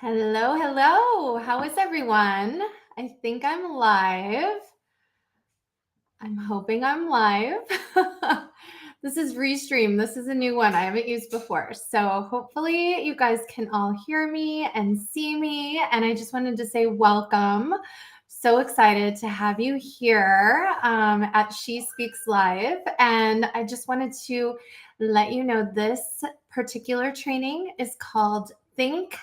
Hello, hello. How is everyone? I think I'm live. I'm hoping I'm live. This is Restream. This is a new one I haven't used before. So hopefully you guys can all hear me and see me. And I just wanted to say welcome. So excited to have you here at She Speaks Live. And I just wanted to let you know this particular training is called Think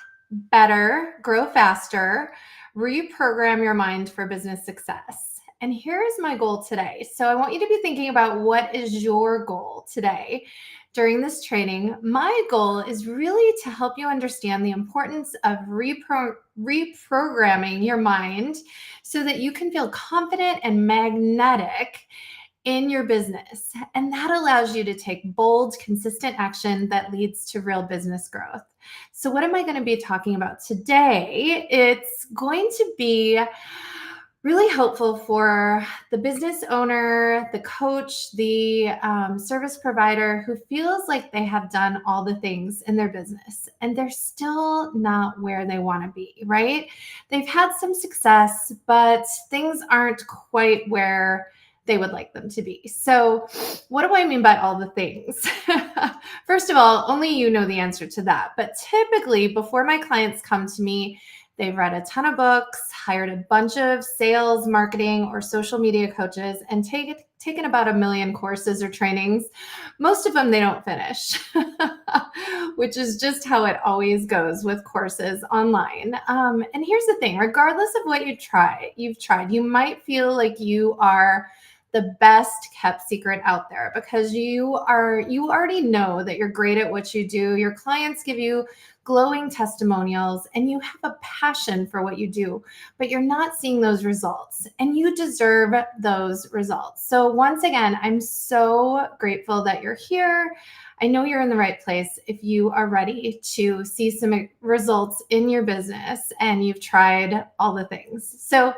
Better, Grow Faster, Reprogram Your Mind for Business Success. And here's my goal today. So I want you to be thinking about what is your goal today during this training. My goal is really to help you understand the importance of reprogramming your mind so that you can feel confident and magnetic in your business. And that allows you to take bold, consistent action that leads to real business growth. So what am I going to be talking about today? It's going to be really helpful for the business owner, the coach, the service provider who feels like they have done all the things in their business and they're still not where they want to be, right? They've had some success, but things aren't quite where they would like them to be. So what do I mean by all the things? First of all, only you know the answer to that. But typically, before my clients come to me, they've read a ton of books, hired a bunch of sales, marketing, or social media coaches, and taken about 1 million courses or trainings. Most of them they don't finish, which is just how it always goes with courses online. And here's the thing, regardless of what you've tried, you might feel like you are the best kept secret out there because you already know that you're great at what you do. Your clients give you glowing testimonials and you have a passion for what you do, but you're not seeing those results and you deserve those results. So once again, I'm so grateful that you're here. I know you're in the right place if you are ready to see some results in your business and you've tried all the things. So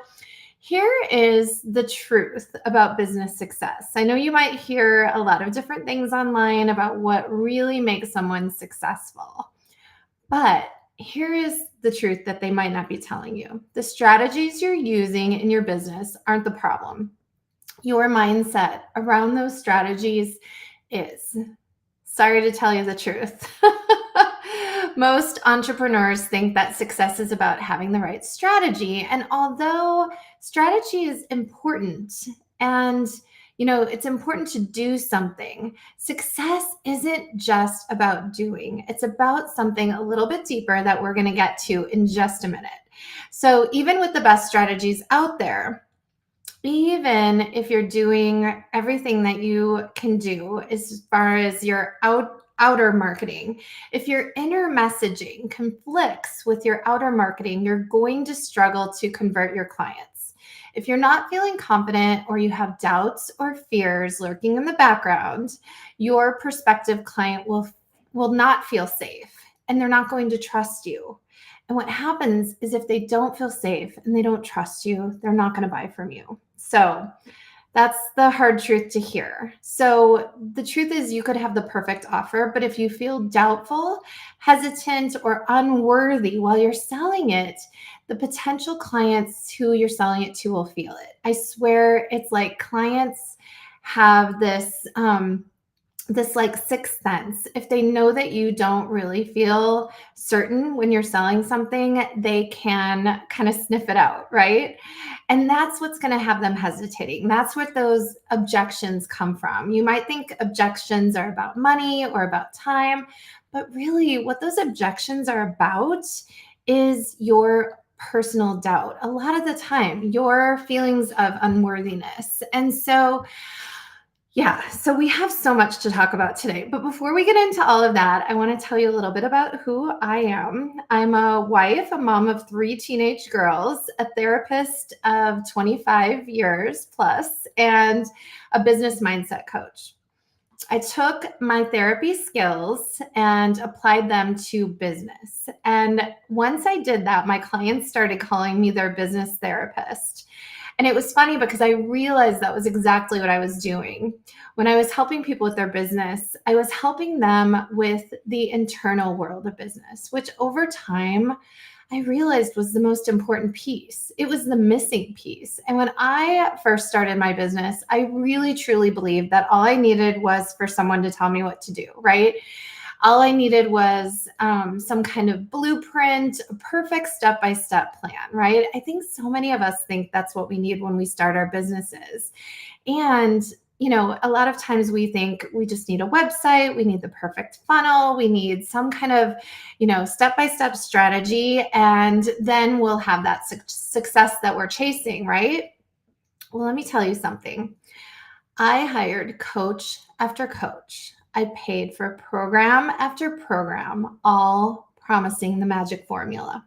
here is the truth about business success. I know you might hear a lot of different things online about what really makes someone successful, but here is the truth that they might not be telling you. The strategies you're using in your business aren't the problem. Your mindset around those strategies is. Sorry to tell you the truth. Most entrepreneurs think that success is about having the right strategy. And although strategy is important and it's important to do something, success isn't just about doing. It's about something a little bit deeper that we're going to get to in just a minute. So even with the best strategies out there, even if you're doing everything that you can do as far as your outer marketing, if your inner messaging conflicts with your outer marketing, you're going to struggle to convert your clients. If you're not feeling confident or you have doubts or fears lurking in the background, your prospective client will not feel safe and they're not going to trust you. And what happens is if they don't feel safe and they don't trust you, they're not going to buy from you. So that's the hard truth to hear. So the truth is you could have the perfect offer, but if you feel doubtful, hesitant, or unworthy while you're selling it, the potential clients who you're selling it to will feel it. I swear it's like clients have this like sixth sense. If they know that you don't really feel certain when you're selling something, they can kind of sniff it out, right? And that's what's going to have them hesitating. That's what those objections come from. You might think objections are about money or about time, but really what those objections are about is your personal doubt. A lot of the time, your feelings of unworthiness. And so so we have so much to talk about today. But before we get into all of that, I want to tell you a little bit about who I am. I'm a wife, a mom of 3 teenage girls, a therapist of 25 years plus, and a business mindset coach. I took my therapy skills and applied them to business. And once I did that, my clients started calling me their business therapist. And it was funny because I realized that was exactly what I was doing. When I was helping people with their business, I was helping them with the internal world of business, which over time, I realized was the most important piece. It was the missing piece. And when I first started my business, I really truly believed that all I needed was for someone to tell me what to do, right? All I needed was some kind of blueprint, a perfect step-by-step plan, right? I think so many of us think that's what we need when we start our businesses. And a lot of times we think we just need a website, we need the perfect funnel, we need some kind of, step-by-step strategy, and then we'll have that success that we're chasing, right? Well, let me tell you something. I hired coach after coach. I paid for program after program, all promising the magic formula.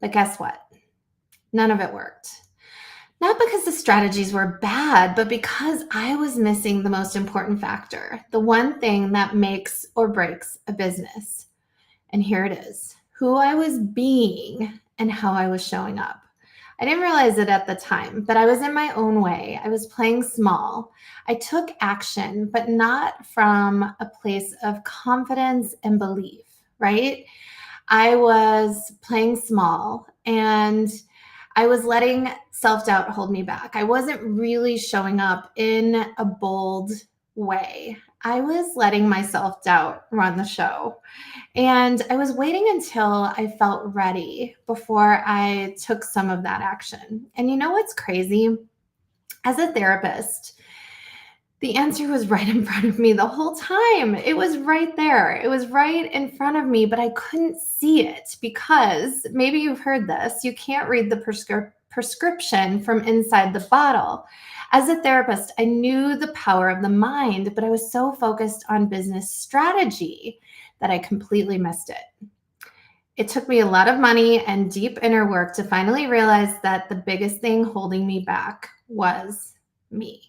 But guess what? None of it worked. Not because the strategies were bad, but because I was missing the most important factor, the one thing that makes or breaks a business. And here it is, who I was being and how I was showing up. I didn't realize it at the time, but I was in my own way. I was playing small. I took action, but not from a place of confidence and belief, right? I was playing small and I was letting self-doubt hold me back. I wasn't really showing up in a bold way. I was letting my self-doubt run the show. And I was waiting until I felt ready before I took some of that action. And you know what's crazy? As a therapist, the answer was right in front of me the whole time. It was right there. It was right in front of me, but I couldn't see it because maybe you've heard this. You can't read the prescription from inside the bottle. As a therapist, I knew the power of the mind, but I was so focused on business strategy that I completely missed it. It took me a lot of money and deep inner work to finally realize that the biggest thing holding me back was me.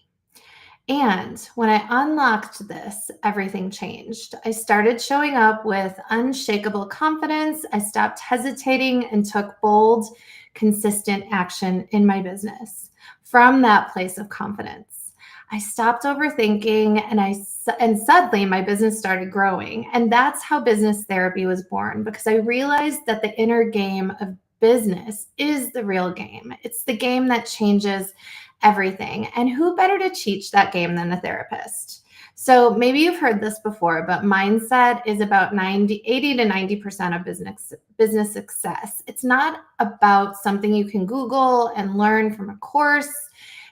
And when I unlocked this, everything changed. I started showing up with unshakable confidence. I stopped hesitating and took bold, consistent action in my business from that place of confidence. I stopped overthinking and suddenly my business started growing. And that's how business therapy was born, because I realized that the inner game of business is the real game. It's the game that changes everything. And who better to teach that game than a therapist? So maybe you've heard this before, but mindset is about 80 to 90% of business success. It's not about something you can Google and learn from a course.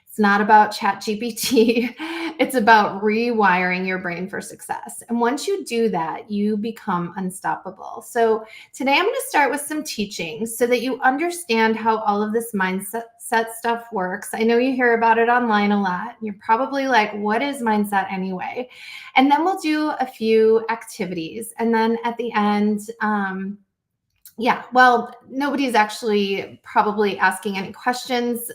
It's not about ChatGPT. It's about rewiring your brain for success. And once you do that, you become unstoppable. So today I'm going to start with some teaching so that you understand how all of this mindset stuff works. I know you hear about it online a lot. You're probably like, what is mindset anyway? And then we'll do a few activities. And then at the end, nobody's actually probably asking any questions,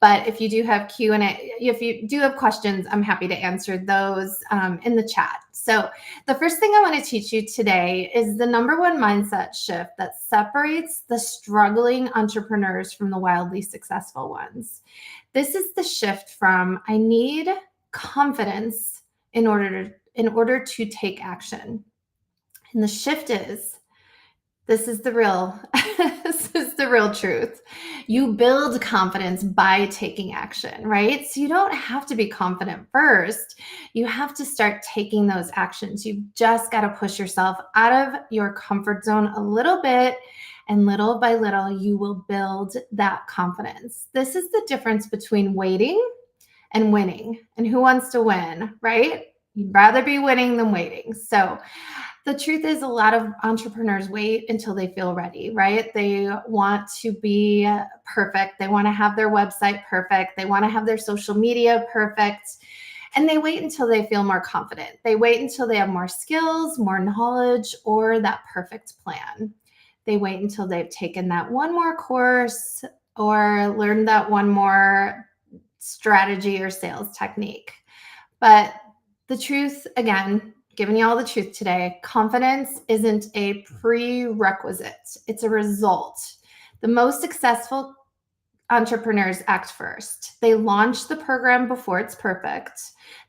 but if you do have Q&A, if you do have questions, I'm happy to answer those in the chat. So the first thing I want to teach you today is the number one mindset shift that separates the struggling entrepreneurs from the wildly successful ones. This is the shift from I need confidence in order to take action. And the shift is, this is the real truth. You build confidence by taking action, right? So you don't have to be confident first. You have to start taking those actions. You've just got to push yourself out of your comfort zone a little bit, and little by little, you will build that confidence. This is the difference between waiting and winning. And who wants to win, right? You'd rather be winning than waiting. So the truth is, a lot of entrepreneurs wait until they feel ready, right? They want to be perfect. They want to have their website perfect. They want to have their social media perfect. And they wait until they feel more confident. They wait until they have more skills, more knowledge, or that perfect plan. They wait until they've taken that one more course or learned that one more strategy or sales technique. But the truth, again, giving you all the truth today, confidence isn't a prerequisite. It's a result. The most successful entrepreneurs act first. They launch the program before it's perfect.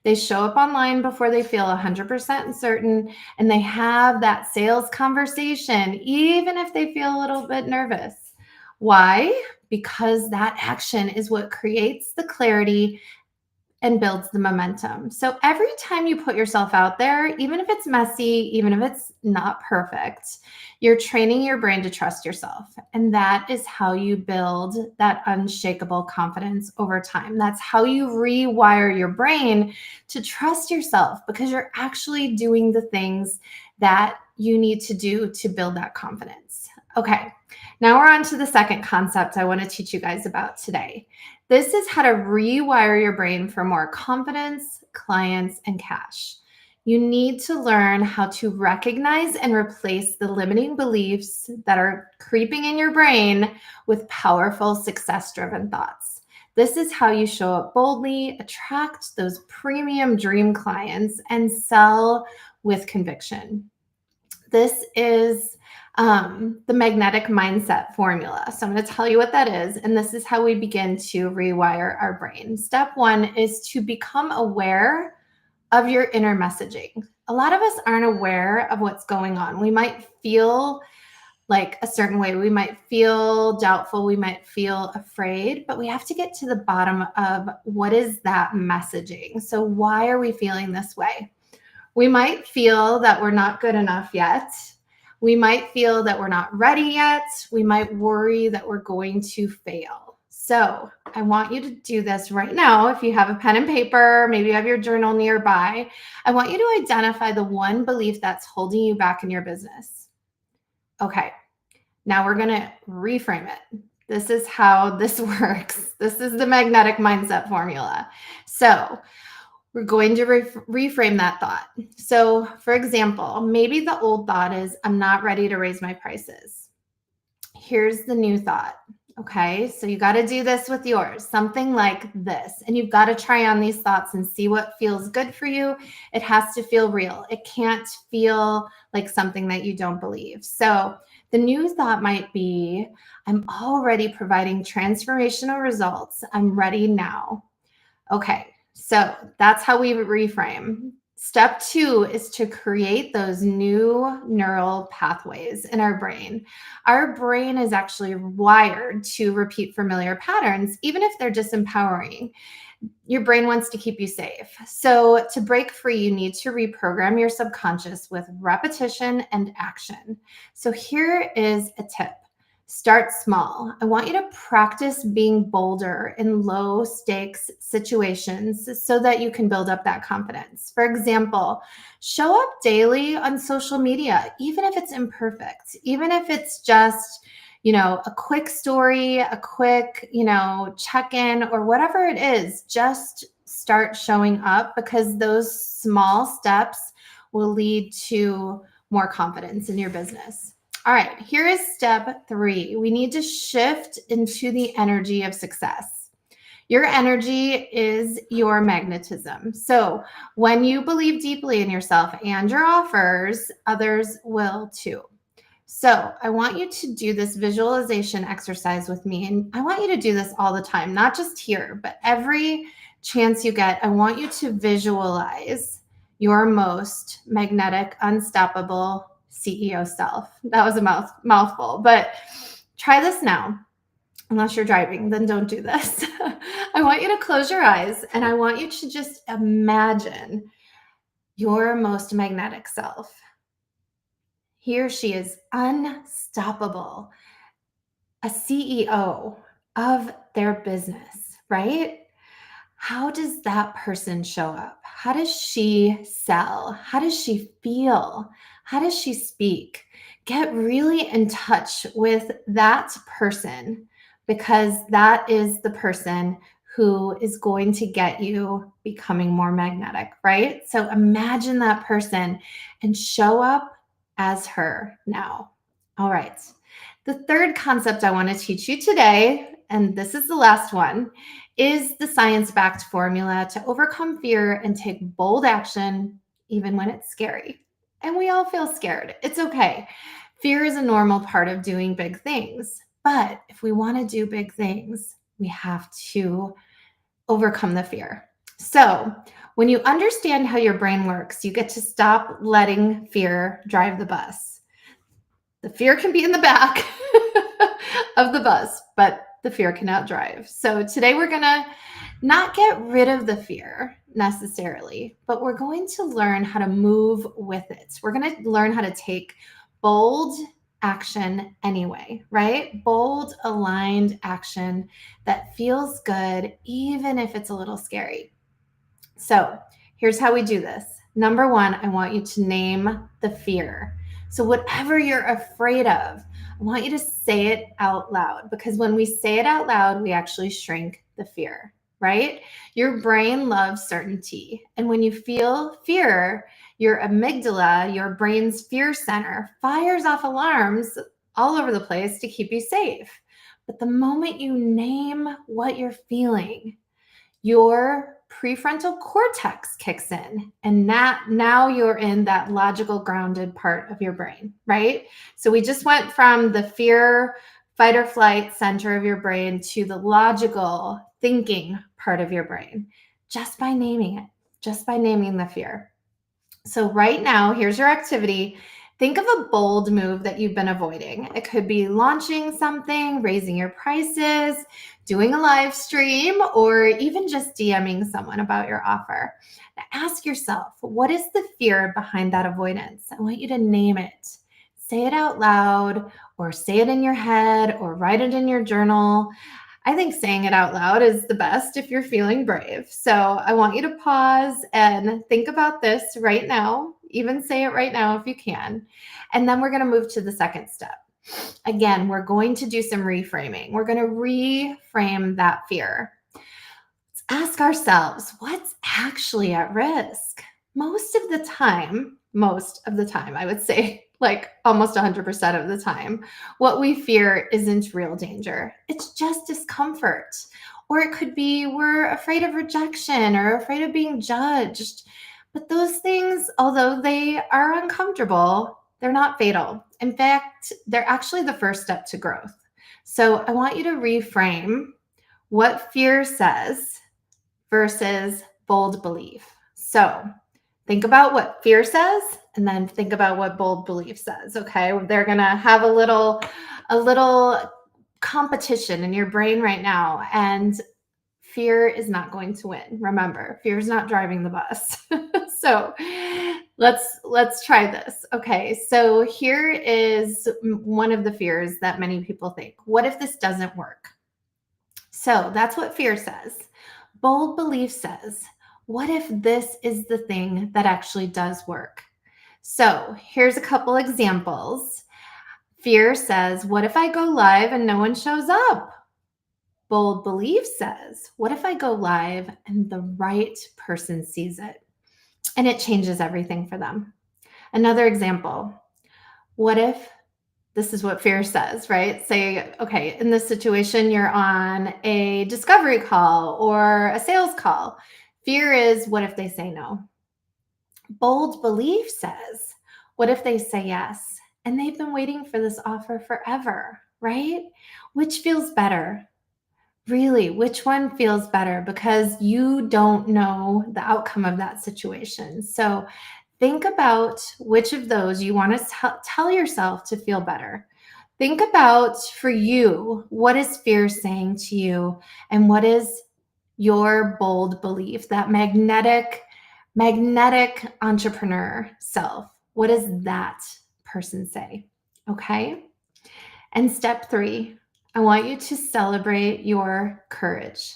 They show up online before they feel 100% certain, and they have that sales conversation, even if they feel a little bit nervous. Why? Because that action is what creates the clarity and builds the momentum. So every time you put yourself out there, even if it's messy, even if it's not perfect, you're training your brain to trust yourself. And that is how you build that unshakable confidence over time. That's how you rewire your brain to trust yourself, because you're actually doing the things that you need to do to build that confidence. Okay, now we're on to the second concept I want to teach you guys about today. This is how to rewire your brain for more confidence, clients, and cash. You need to learn how to recognize and replace the limiting beliefs that are creeping in your brain with powerful, success-driven thoughts. This is how you show up boldly, attract those premium dream clients, and sell with conviction. This is the magnetic mindset formula. So I'm going to tell you what that is. And this is how we begin to rewire our brain. Step one is to become aware of your inner messaging. A lot of us aren't aware of what's going on. We might feel like a certain way. We might feel doubtful. We might feel afraid, but we have to get to the bottom of what is that messaging. So why are we feeling this way? We might feel that we're not good enough yet. We might feel that we're not ready yet. We might worry that we're going to fail. So I want you to do this right now. If you have a pen and paper, maybe you have your journal nearby, I want you to identify the one belief that's holding you back in your business. Okay, now we're going to reframe it. This is how this works. This is the magnetic mindset formula. So we're going to reframe that thought. So, for example, maybe the old thought is, I'm not ready to raise my prices. Here's the new thought. Okay, so you got to do this with yours, something like this. And you've got to try on these thoughts and see what feels good for you. It has to feel real. It can't feel like something that you don't believe. So the new thought might be, I'm already providing transformational results. I'm ready now. Okay, so that's how we reframe. Step two is to create those new neural pathways in our brain. Our brain is actually wired to repeat familiar patterns, even if they're disempowering. Your brain wants to keep you safe. So to break free, you need to reprogram your subconscious with repetition and action. So here is a tip. Start small. I want you to practice being bolder in low stakes situations so that you can build up that confidence. For example, show up daily on social media, even if it's imperfect, even if it's just, a quick story, a quick, check-in or whatever it is. Just start showing up, because those small steps will lead to more confidence in your business. All right, here is step three. We need to shift into the energy of success. Your energy is your magnetism. So when you believe deeply in yourself and your offers, others will too. So I want you to do this visualization exercise with me. And I want you to do this all the time, not just here, but every chance you get. I want you to visualize your most magnetic, unstoppable CEO self. That was a mouthful, but try this now. Unless you're driving, then don't do this. I want you to close your eyes and I want you to just imagine your most magnetic self. He or she is unstoppable, a CEO of their business, right? How does that person show up? How does she sell? How does she feel? How does she speak? Get really in touch with that person, because that is the person who is going to get you becoming more magnetic, right? So imagine that person and show up as her now. All right. The third concept I want to teach you today, and this is the last one, is the science-backed formula to overcome fear and take bold action even when it's scary. And we all feel scared. It's okay. Fear is a normal part of doing big things. But if we want to do big things, We have to overcome the fear. So, when you understand how your brain works, you get to stop letting fear drive the bus. The fear can be in the back of the bus, but the fear cannot drive. So, today we're going to not get rid of the fear necessarily, but we're going to learn how to move with it. We're going to learn how to take bold action anyway, right? Bold, aligned action that feels good, even if it's a little scary. So here's how we do this. Number one, I want you to name the fear. So whatever you're afraid of, I want you to say it out loud, because when we say it out loud, we actually shrink the fear, right? Your brain loves certainty. And when you feel fear, your amygdala, your brain's fear center, fires off alarms all over the place to keep you safe. But the moment you name what you're feeling, your prefrontal cortex kicks in, and now you're in that logical, grounded part of your brain, right? So we just went from the fear, fight or flight center of your brain to the logical thinking part of your brain, just by naming it, just by naming the fear. So right now, here's your activity. Think of a bold move that you've been avoiding. It could be launching something, raising your prices, doing a live stream, or even just DMing someone about your offer. Now ask yourself, what is the fear behind that avoidance? I want you to name it. Say it out loud, or say it in your head, or write it in your journal. I think saying it out loud is the best if you're feeling brave. So I want you to pause and think about this right now. Even say it right now if you can. And then we're going to move to the second step. Again, we're going to do some reframing. We're going to reframe that fear. Let's ask ourselves, what's actually at risk? Most of the time, I would say like almost 100% of the time, what we fear isn't real danger. It's just discomfort. Or it could be we're afraid of rejection or afraid of being judged. But those things, although they are uncomfortable, they're not fatal. In fact, they're actually the first step to growth. So I want you to reframe what fear says versus bold belief. So think about what fear says, and then think about what bold belief says. Okay, they're gonna have a little competition in your brain right now, and fear is not going to win. Remember, fear is not driving the bus. So let's try this. Okay, so here is one of the fears that many people think. What if this doesn't work? So that's what fear says. Bold belief says, what if this is the thing that actually does work? So here's a couple examples. Fear says, what if I go live and no one shows up? Bold belief says, what if I go live and the right person sees it? And it changes everything for them. Another example, what if this is what fear says, right? Say, okay, in this situation, you're on a discovery call or a sales call. Fear is, what if they say no? Bold belief says, what if they say yes? And they've been waiting for this offer forever, right? Which feels better? Really, which one feels better? Because you don't know the outcome of that situation. So think about which of those you want to tell yourself to feel better. Think about, for you, what is fear saying to you, and what is your bold belief, that magnetic entrepreneur self. What does that person say? Okay. And step 3, I want you to celebrate your courage,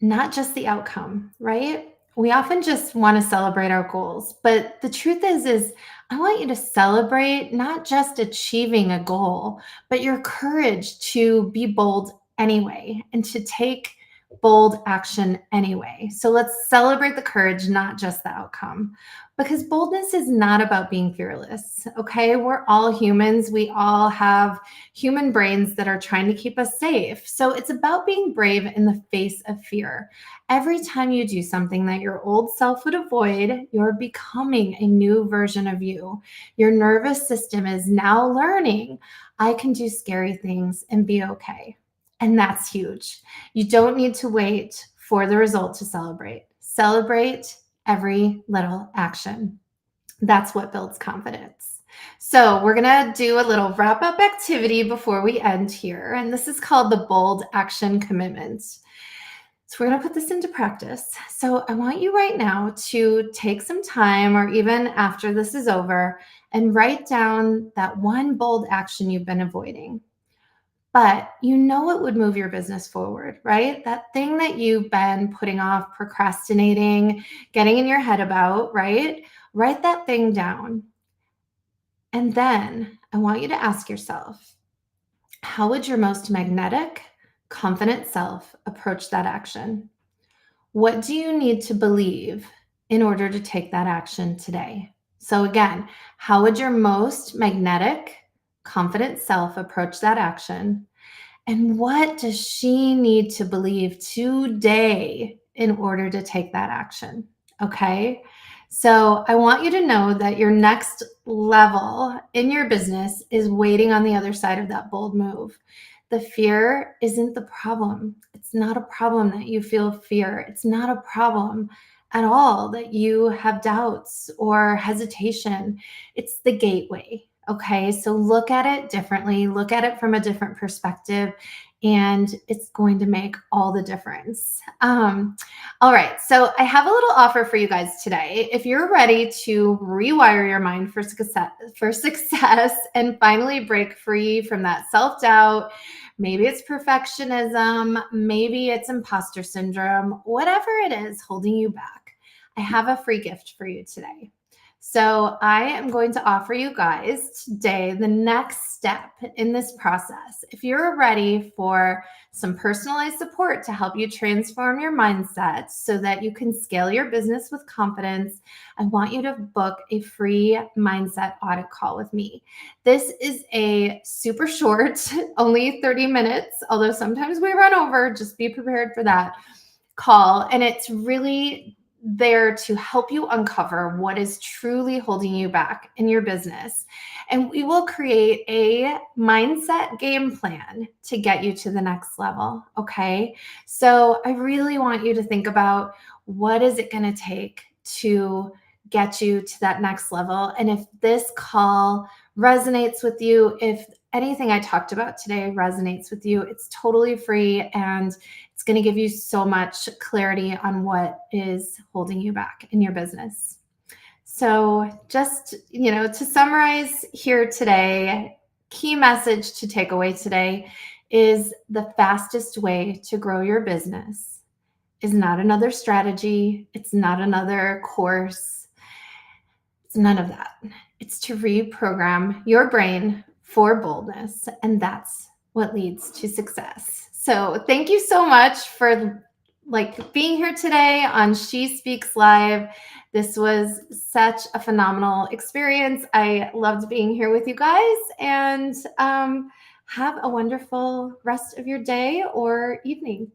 not just the outcome, right? We often just want to celebrate our goals, but the truth is I want you to celebrate not just achieving a goal, but your courage to be bold anyway and to take bold action anyway. So let's celebrate the courage, not just the outcome, because boldness is not about being fearless. Okay, we're all humans. We all have human brains that are trying to keep us safe. So it's about being brave in the face of fear. Every time you do something that your old self would avoid, you're becoming a new version of you. Your nervous system is now learning, I can do scary things and be okay. And that's huge. You don't need to wait for the result to celebrate. Celebrate every little action. That's what builds confidence. So we're going to do a little wrap up activity before we end here. And this is called the bold action commitment. So we're going to put this into practice. So I want you right now to take some time, or even after this is over, and write down that one bold action you've been avoiding. But you know it would move your business forward, right? That thing that you've been putting off, procrastinating, getting in your head about, right? Write that thing down. And then I want you to ask yourself, how would your most magnetic, confident self approach that action? What do you need to believe in order to take that action today? So, again, how would your most magnetic, confident self approach that action? And what does she need to believe today in order to take that action? Okay. So I want you to know that your next level in your business is waiting on the other side of that bold move. The fear isn't the problem. It's not a problem that you feel fear. It's not a problem at all that you have doubts or hesitation. It's the gateway. Okay. So look at it differently, look at it from a different perspective, and it's going to make all the difference. All right, so I have a little offer for you guys today. If you're ready to rewire your mind for success and finally break free from that self-doubt, maybe it's perfectionism, maybe it's imposter syndrome, whatever it is holding you back, I have a free gift for you today. So I am going to offer you guys today the next step in this process. If you're ready for some personalized support to help you transform your mindset so that you can scale your business with confidence, I want you to book a free mindset audit call with me. This is a super short, only 30 minutes, although sometimes we run over, just be prepared for that call. And it's really there to help you uncover what is truly holding you back in your business. And we will create a mindset game plan to get you to the next level. Okay. So I really want you to think about, what is it going to take to get you to that next level? And if this call resonates with you, if anything I talked about today resonates with you, it's totally free, and it's going to give you so much clarity on what is holding you back in your business. So just, to summarize here today, key message to take away today is the fastest way to grow your business is not another strategy. It's not another course. It's none of that. It's to reprogram your brain for boldness, and that's what leads to success. So thank you so much for being here today on She Speaks Live. This was such a phenomenal experience. I loved being here with you guys, and have a wonderful rest of your day or evening.